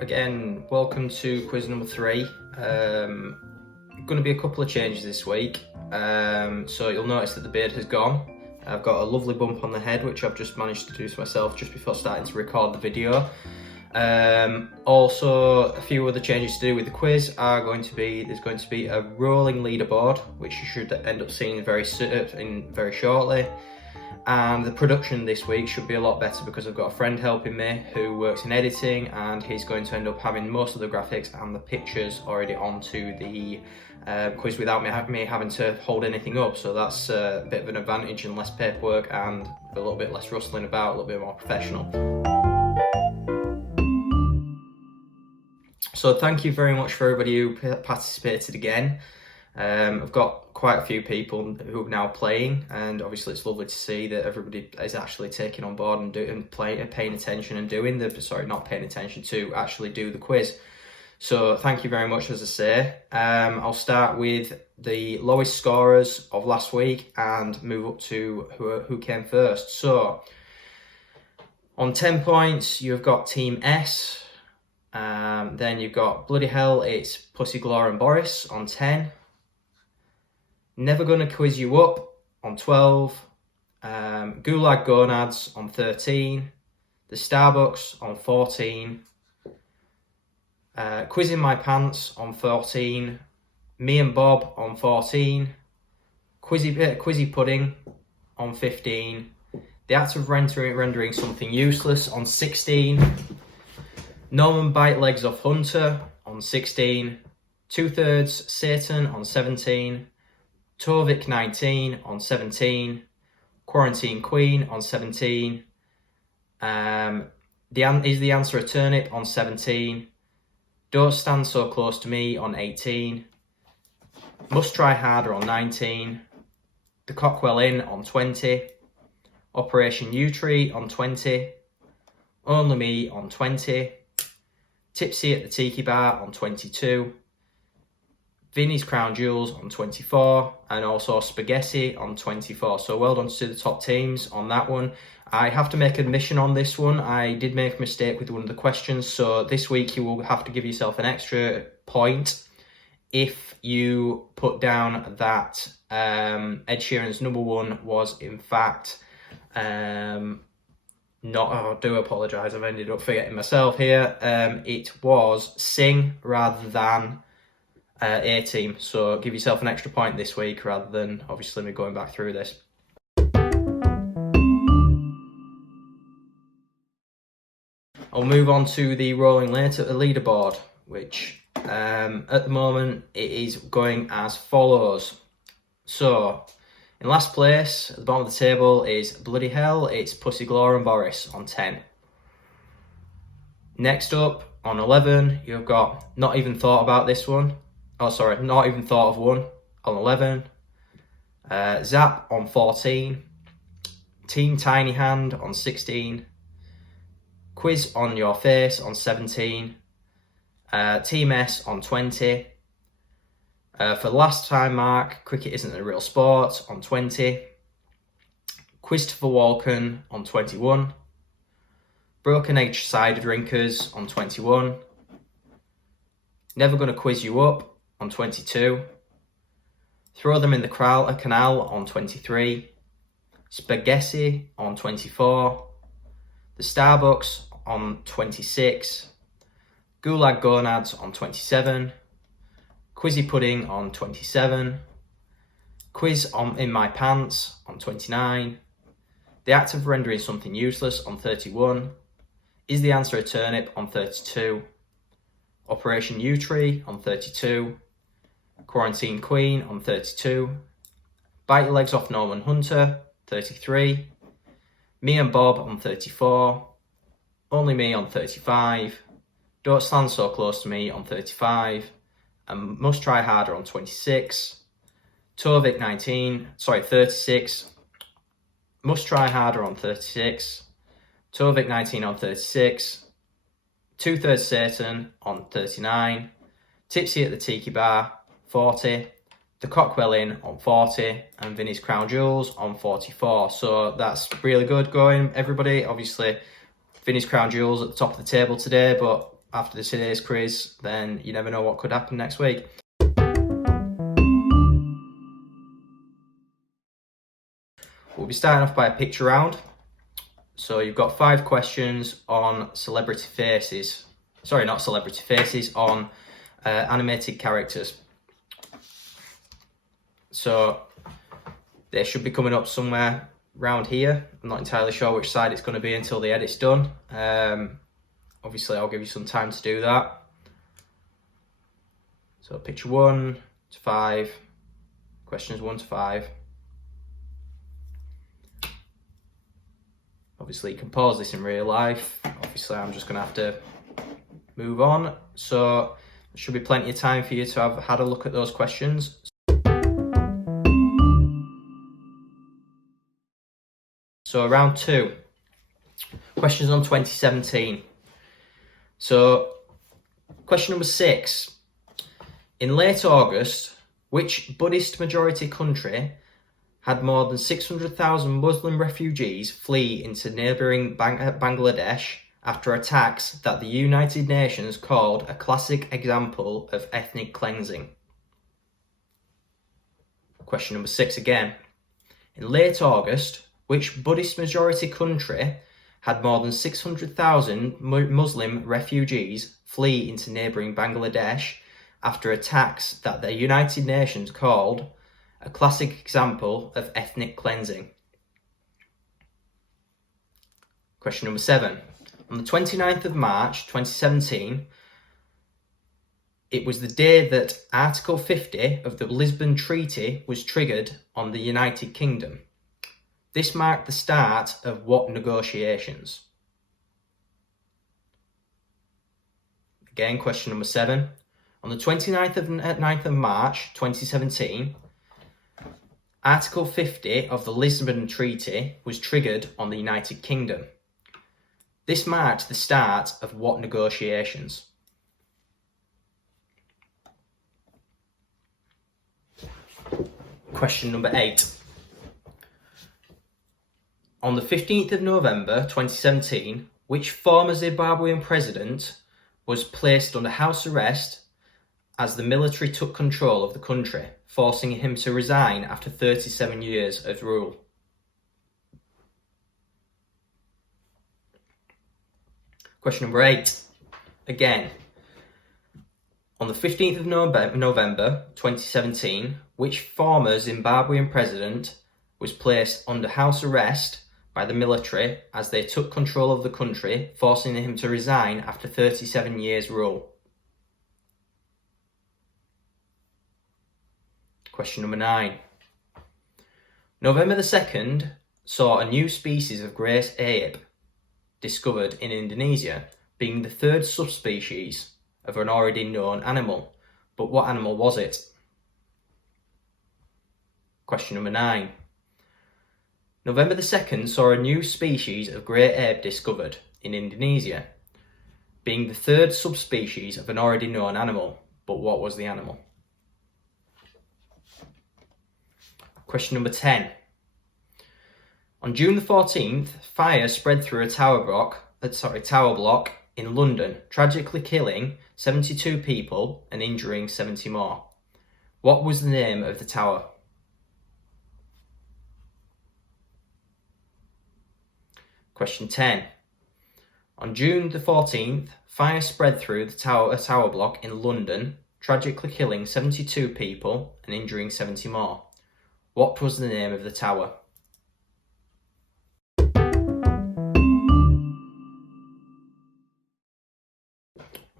again, welcome to quiz number 3. Going to be a couple of changes this week. So you'll notice that the beard has gone. I've got a lovely bump on the head, which I've just managed to do to myself just before starting to record the video. Also, a few other changes to do with the quiz are going to be, there's going to be a rolling leaderboard, which you should end up seeing very shortly. And the production this week should be a lot better because I've got a friend helping me who works in editing, and he's going to end up having most of the graphics and the pictures already onto the quiz without me having to hold anything up. So that's a bit of an advantage and less paperwork and a little bit less rustling about, a little bit more professional. So thank you very much for everybody who participated again. I've got quite a few people who are now playing, and obviously it's lovely to see that everybody is actually taking on board and paying attention and doing not paying attention to actually do the quiz. So thank you very much, as I say. I'll start with the lowest scorers of last week and move up to who came first. So on 10 points, you've got Team S. Then you've got bloody hell, it's Pussy Glor and Boris on 10. Never Gonna Quiz You Up on 12. Gulag Gonads on 13. The Starbucks on 14. Quizzing My Pants on 14. Me and Bob on 14. Quizzy Pudding on 15. The Act of Rendering Something Useless on 16. Norman Bite Legs Off Hunter on 16. 2/3 Satan on 17. Tovik 19 on 17. Quarantine Queen on 17. Is the Answer a Turnip on 17. Don't Stand So Close to Me on 18. Must Try Harder on 19. The Cockwell Inn on 20. Operation U-Tree on 20. Only Me on 20. Tipsy at the Tiki Bar on 22. Vinny's Crown Jewels on 24, and also Spaghetti on 24. So well done to the top teams on that one. I have to make an admission on this one. I did make a mistake with one of the questions, so this week you will have to give yourself an extra point if you put down that Ed Sheeran's number 1 was in fact I do apologise, I've ended up forgetting myself here. It was Sing rather than A-Team, so give yourself an extra point this week rather than obviously me going back through this. I'll move on to the rolling leaderboard, which at the moment it is going as follows. So in last place, at the bottom of the table, is bloody hell, it's Pussy Glor and Boris on 10. Next up, on 11, you've got Not Even Thought About This One. Oh, sorry, Not Even Thought of One on 11. Zap on 14. Team Tiny Hand on 16. Quiz on Your Face on 17. Team S on 20. For the last time mark, Cricket Isn't a Real Sport on 20. Christopher Walken on 21. Broken Egg Cider Drinkers on 21. Never Gonna Quiz You Up on 22. Throw Them in the Canal on 23. Spaghetti on 24. The Starbucks on 26. Gulag Gonads on 27. Quizzy Pudding on 27. Quiz in My Pants on 29. The Act of Rendering Something Useless on 31. Is the Answer a Turnip on 32. Operation U-Tree on 32. Quarantine Queen on 32. Bite Your Legs Off Norman Hunter 33. Me and Bob on 34. Only Me on 35. Don't Stand So Close to Me on 35. And Must Try Harder on 26. Tovik 36. Must Try Harder on 36. Tovik 19 on 36. 2/3 Satan on 39. Tipsy at the Tiki Bar 40. The Cockwell Inn on 40. And Vinny's Crown Jewels on 44. So that's really good going, everybody. Obviously, Vinny's Crown Jewels at the top of the table today, but after today's quiz, then you never know what could happen next week. We'll be starting off by a picture round. So you've got 5 questions on celebrity faces. Sorry, not celebrity faces, on animated characters. So they should be coming up somewhere around here. I'm not entirely sure which side it's going to be until the edit's done. Obviously, I'll give you some time to do that. So picture 1 to 5, questions 1 to 5. Obviously, you can pause this in real life. Obviously, I'm just going to have to move on. So there should be plenty of time for you to have had a look at those questions. So round 2, questions on 2017. So question number 6. In late August, which Buddhist majority country had more than 600,000 Muslim refugees flee into neighbouring Bangladesh after attacks that the United Nations called a classic example of ethnic cleansing? Question number 6 again. In late August, which Buddhist majority country had more than 600,000 Muslim refugees flee into neighbouring Bangladesh after attacks that the United Nations called a classic example of ethnic cleansing? Question number 7. On the 29th of March 2017, it was the day that Article 50 of the Lisbon Treaty was triggered on the United Kingdom. This marked the start of what negotiations? Again, question number 7. On the 29th of March 2017, Article 50 of the Lisbon Treaty was triggered on the United Kingdom. This marked the start of what negotiations? Question number 8. On the 15th of November 2017, which former Zimbabwean president was placed under house arrest as the military took control of the country, forcing him to resign after 37 years of rule? Question number 8. Again, on the 15th of November 2017, which former Zimbabwean president was placed under house arrest by the military as they took control of the country, forcing him to resign after 37 years rule? Question number 9. November the 2nd saw a new species of great ape discovered in Indonesia, being the 3rd subspecies of an already known animal. But what animal was it? Question number 9. November the 2nd saw a new species of great ape discovered in Indonesia, being the 3rd subspecies of an already known animal. But what was the animal? Question number 10. On June the 14th, fire spread through a tower block in London, tragically killing 72 people and injuring 70 more. What was the name of the tower? Question 10. On June the 14th, fire spread through a tower block in London, tragically killing 72 people and injuring 70 more. What was the name of the tower?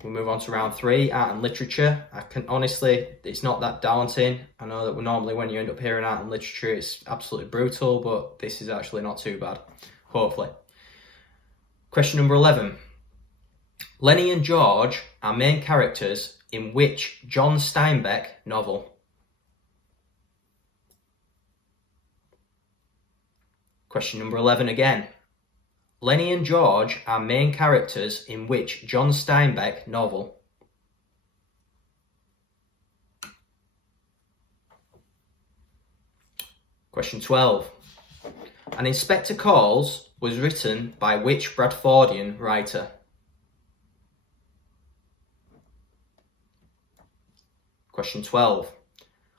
We'll move on to round 3, art and literature. It's not that daunting. I know that normally when you end up hearing art and literature, it's absolutely brutal, but this is actually not too bad, hopefully. Question number 11. Lenny and George are main characters in which John Steinbeck novel? Question number 11 again. Lenny and George are main characters in which John Steinbeck novel? Question 12. An Inspector Calls was written by which Bradfordian writer? Question 12.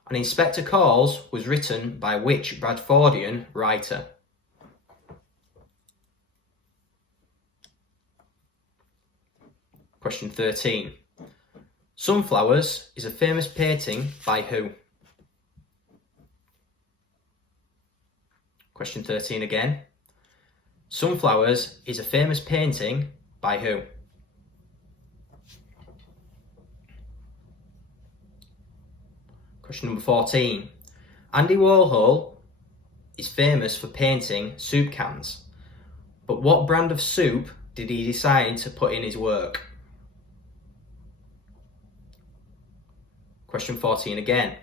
An Inspector Calls was written by which Bradfordian writer? Question 13. Sunflowers is a famous painting by who? Question 13 again. Sunflowers is a famous painting by who? Question number 14. Andy Warhol is famous for painting soup cans, but what brand of soup did he decide to put in his work? Question 14 again.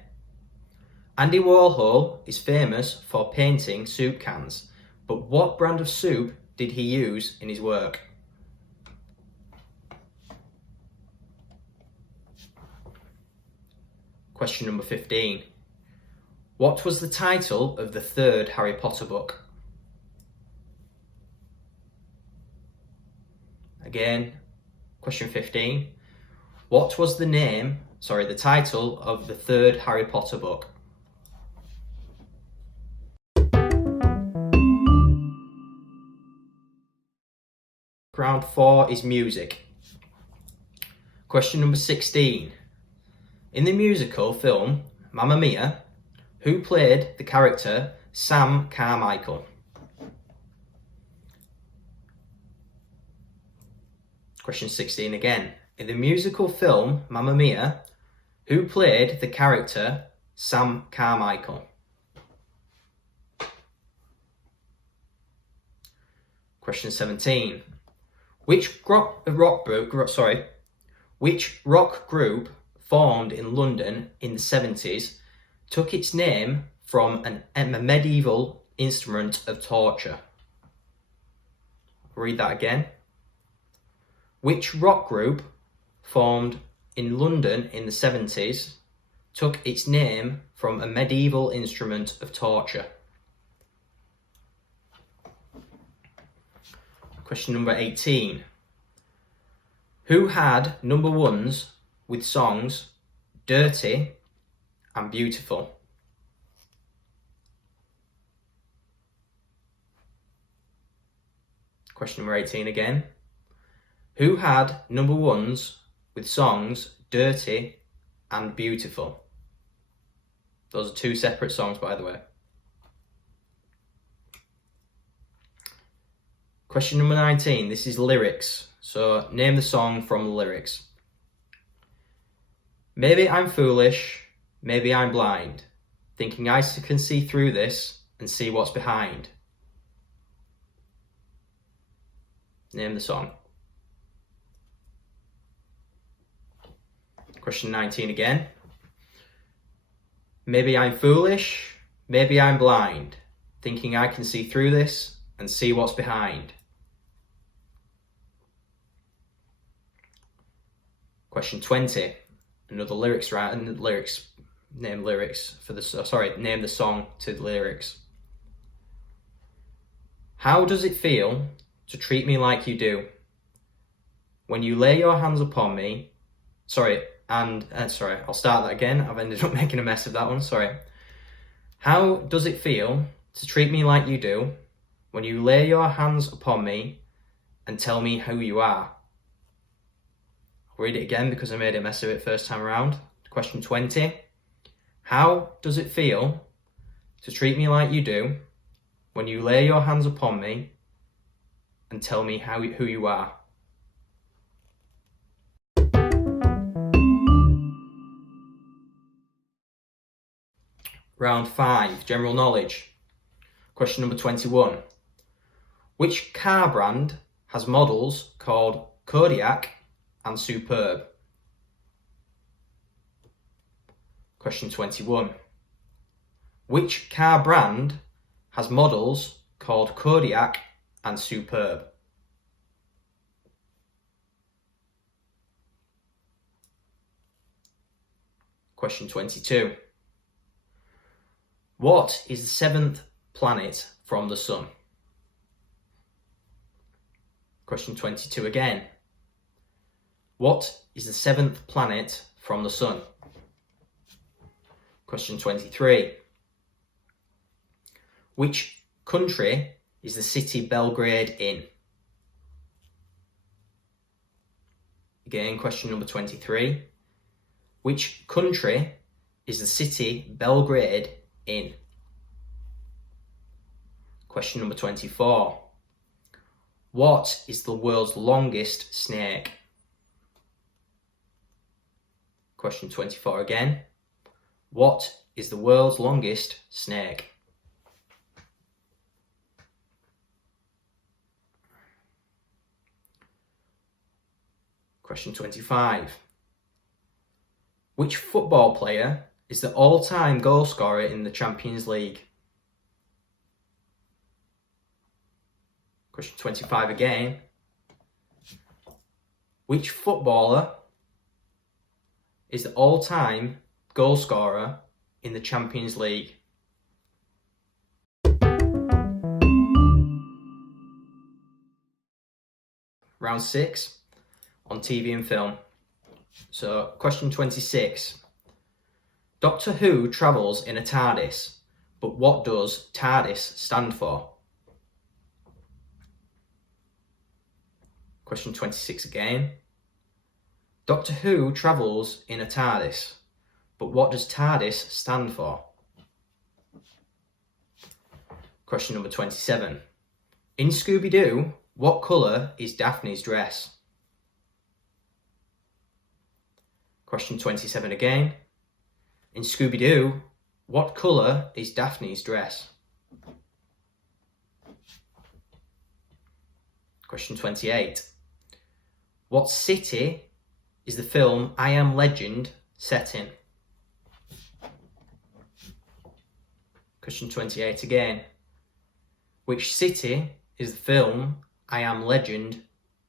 Andy Warhol is famous for painting soup cans, but what brand of soup did he use in his work? Question number 15. What was the title of the third Harry Potter book? Again, question 15. What was the title of the third Harry Potter book? Round 4 is music. Question number 16. In the musical film Mamma Mia, who played the character Sam Carmichael? Question 16 again. In the musical film Mamma Mia, who played the character Sam Carmichael? Question 17. Which rock group formed in London in the 70s took its name from a medieval instrument of torture? I'll read that again. Which rock group formed in London in the 70s took its name from a medieval instrument of torture? Question number 18. Who had number ones with songs Dirty and Beautiful? Question number 18 again. Who had number ones with songs Dirty and Beautiful? Those are two separate songs, by the way. Question number 19, this is lyrics. So name the song from the lyrics. Maybe I'm foolish, maybe I'm blind, thinking I can see through this and see what's behind. Name the song. Question 19 again. Maybe I'm foolish, maybe I'm blind, thinking I can see through this and see what's behind. Question 20. Another lyrics name the song to the lyrics. How does it feel to treat me like you do? When you lay your hands upon me. I'll start that again. I've ended up making a mess of that one. Sorry. How does it feel to treat me like you do when you lay your hands upon me and tell me who you are? I'll read it again because I made a mess of it first time around. Question 20. How does it feel to treat me like you do when you lay your hands upon me and tell me who you are? Round 5, general knowledge. Question number 21. Which car brand has models called Kodiak and Superb? Question 21. Which car brand has models called Kodiak and Superb? Question 22. What is the seventh planet from the Sun? Question 22 again. What is the seventh planet from the Sun? Question 23. Which country is the city Belgrade in? Again, question number 23. Which country is the city Belgrade in? Question number 24. What is the world's longest snake? Question 24 again. What is the world's longest snake? Question 25. Which football player is the all-time goal scorer in the Champions League? Question 25 again. Which footballer is the all-time goal scorer in the Champions League? Round 6 on TV and film. So, question 26. Doctor Who travels in a TARDIS, but what does TARDIS stand for? Question 26 again. Doctor Who travels in a TARDIS, but what does TARDIS stand for? Question number 27. In Scooby-Doo, what colour is Daphne's dress? Question 27 again. In Scooby-Doo, what colour is Daphne's dress? Question 28. What city is the film I Am Legend set in? Question 28 again. Which city is the film I Am Legend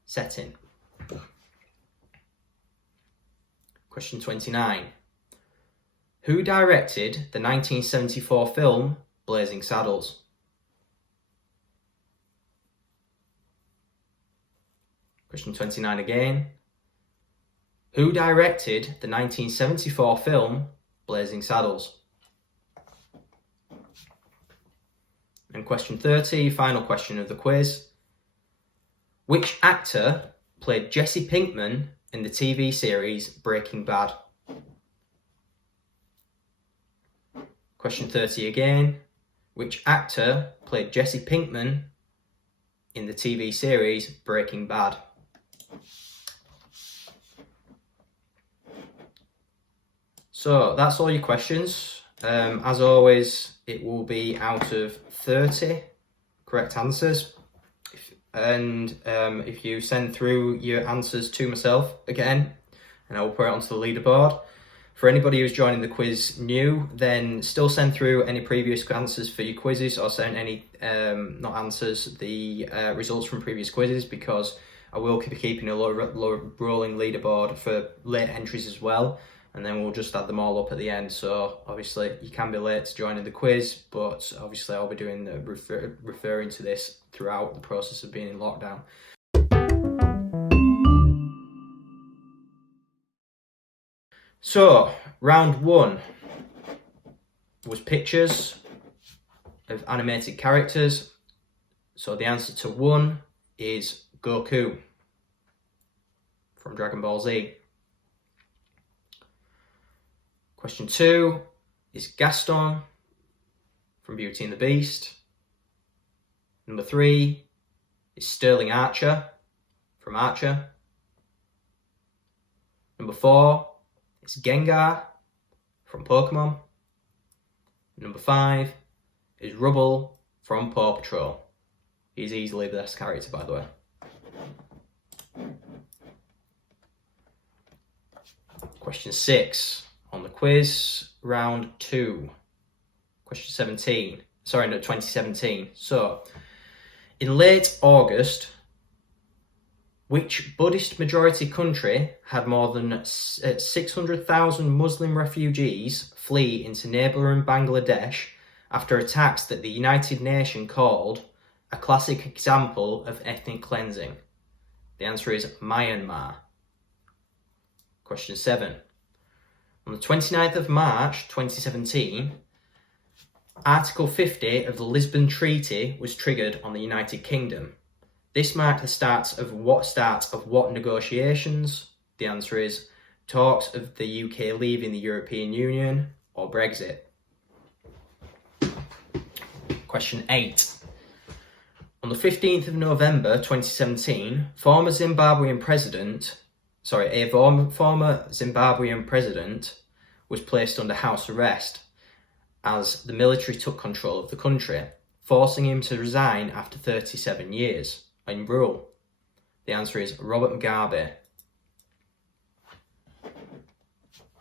set in? Question 29. Who directed the 1974 film Blazing Saddles? Question 29 again. Who directed the 1974 film Blazing Saddles? And question 30, final question of the quiz. Which actor played Jesse Pinkman in the TV series Breaking Bad? Question 30 again. Which actor played Jesse Pinkman in the TV series Breaking Bad? So that's all your questions. As always, it will be out of 30 correct answers. If you send through your answers to myself again, and I will put it onto the leaderboard. For anybody who's joining the quiz new, then still send through any previous answers for your quizzes, or send any, not answers, the results from previous quizzes, because I will be keeping a low rolling leaderboard for late entries as well, and then we'll just add them all up at the end. So obviously you can be late to joining the quiz, but obviously I'll be doing referring to this throughout the process of being in lockdown. So round 1 was pictures of animated characters. So the answer to 1 is Goku from Dragon Ball Z. Question 2 is Gaston from Beauty and the Beast. Number 3 is Sterling Archer from Archer. Number 4 is Gengar from Pokemon. Number 5 is Rubble from Paw Patrol. He's easily the best character, by the way. Question 6 on the quiz, round 2. Question 17. Sorry, no, 2017. So, in late August, which Buddhist majority country had more than 600,000 Muslim refugees flee into neighbouring Bangladesh after attacks that the United Nations called a classic example of ethnic cleansing? The answer is Myanmar. Question 7. On the 29th of March 2017, Article 50 of the Lisbon Treaty was triggered on the United Kingdom. This marked the start of what negotiations? The answer is talks of the UK leaving the European Union or Brexit. Question 8. On the 15th of November 2017, a former Zimbabwean president was placed under house arrest as the military took control of the country, forcing him to resign after 37 years in rule. The answer is Robert Mugabe.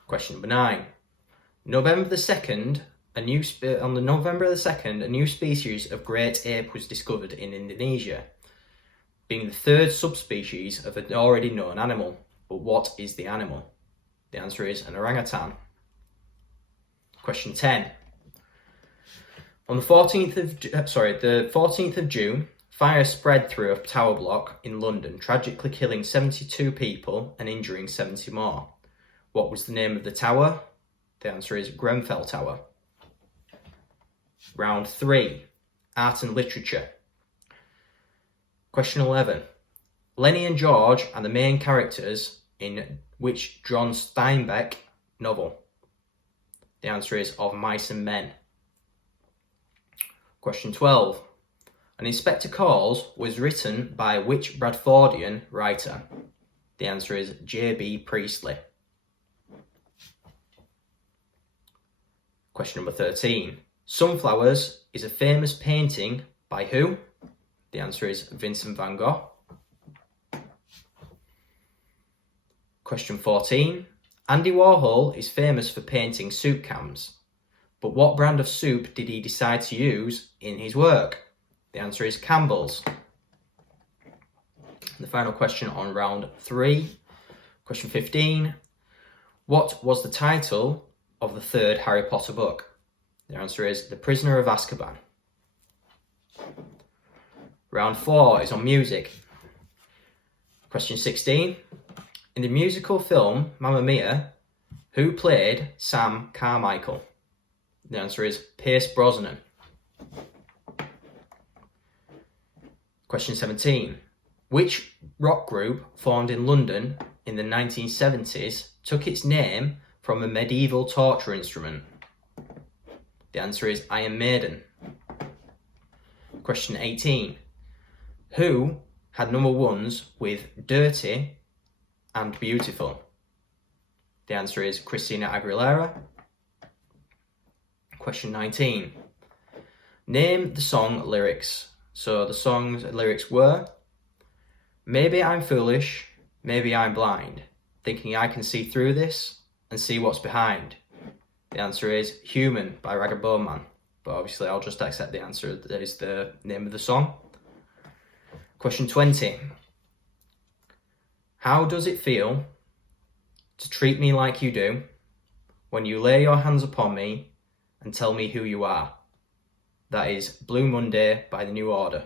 Question number 9. November the 2nd, a new species of great ape was discovered in Indonesia, being the third subspecies of an already known animal. But what is the animal? The answer is an orangutan. Question 10. On the 14th of June, fire spread through a tower block in London, tragically killing 72 people and injuring 70 more. What was the name of the tower? The answer is Grenfell Tower. Round 3. Art and Literature. Question 11. Lenny and George are the main characters in which John Steinbeck novel? The answer is Of Mice and Men. Question 12. An Inspector Calls was written by which Bradfordian writer? The answer is J.B. Priestley. Question number 13. Sunflowers is a famous painting by who? The answer is Vincent van Gogh. Question 14. Andy Warhol is famous for painting soup cans, but what brand of soup did he decide to use in his work? The answer is Campbell's. The final question on round 3. Question 15. What was the title of the third Harry Potter book? The answer is The Prisoner of Azkaban. Round 4 is on music. Question 16. In the musical film Mamma Mia, who played Sam Carmichael? The answer is Pierce Brosnan. Question 17. Which rock group formed in London in the 1970s took its name from a medieval torture instrument? The answer is Iron Maiden. Question 18. Who had number ones with Dirty and Beautiful? The answer is Christina Aguilera. Question 19. Name the song lyrics. So the song's lyrics were: maybe I'm foolish, maybe I'm blind, thinking I can see through this and see what's behind. The answer is Human by Rag & Bone Man. But obviously I'll just accept the answer that is the name of the song. Question 20. How does it feel to treat me like you do when you lay your hands upon me and tell me who you are? That is Blue Monday by The New Order.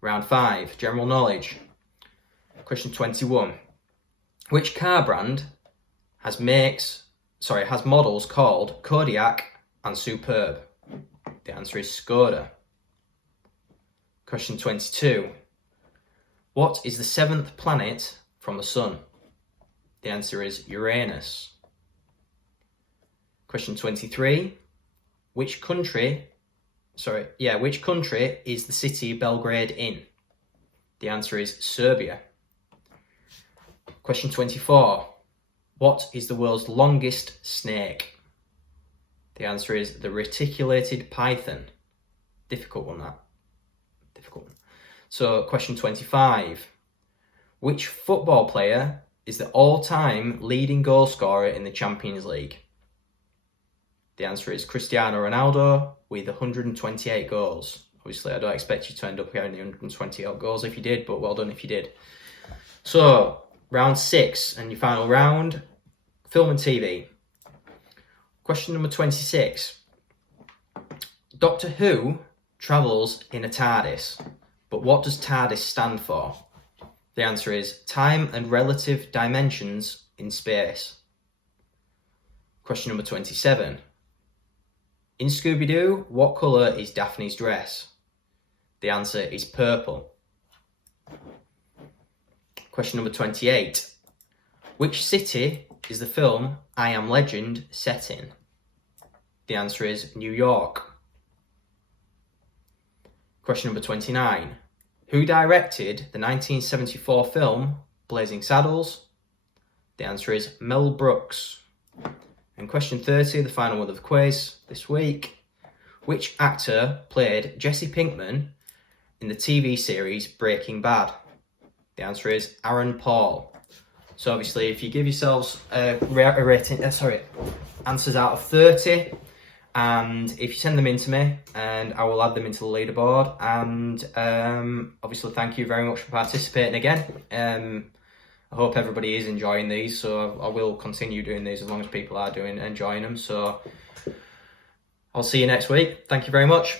Round 5, general knowledge. Question 21. Which car brand has models called Kodiaq and Superb? The answer is Skoda. Question 22. What is the 7th planet from the Sun? The answer is Uranus. Question 23. Which country is the city Belgrade in? The answer is Serbia. Question 24. What is the world's longest snake? The answer is the reticulated python. Difficult one, that. Difficult one. So, question 25. Which football player is the all-time leading goal scorer in the Champions League? The answer is Cristiano Ronaldo with 128 goals. Obviously, I don't expect you to end up getting 128 goals if you did, but well done if you did. So, round 6 and your final round, film and TV. Question number 26. Doctor Who travels in a TARDIS, but what does TARDIS stand for? The answer is Time and Relative Dimensions in space? Question number 27. In Scooby-Doo, what colour is Daphne's dress? The answer is purple. Question number 28. Which city is the film I Am Legend set in? The answer is New York. Question number 29. Who directed the 1974 film Blazing Saddles? The answer is Mel Brooks. And question 30, the final one of the quiz this week. Which actor played Jesse Pinkman in the TV series Breaking Bad? The answer is Aaron Paul. So obviously, if you give yourselves a rating, answers out of 30, and if you send them in to me, and I will add them into the leaderboard. And obviously, thank you very much for participating again. I hope everybody is enjoying these, so I will continue doing these as long as people are enjoying them. So I'll see you next week. Thank you very much.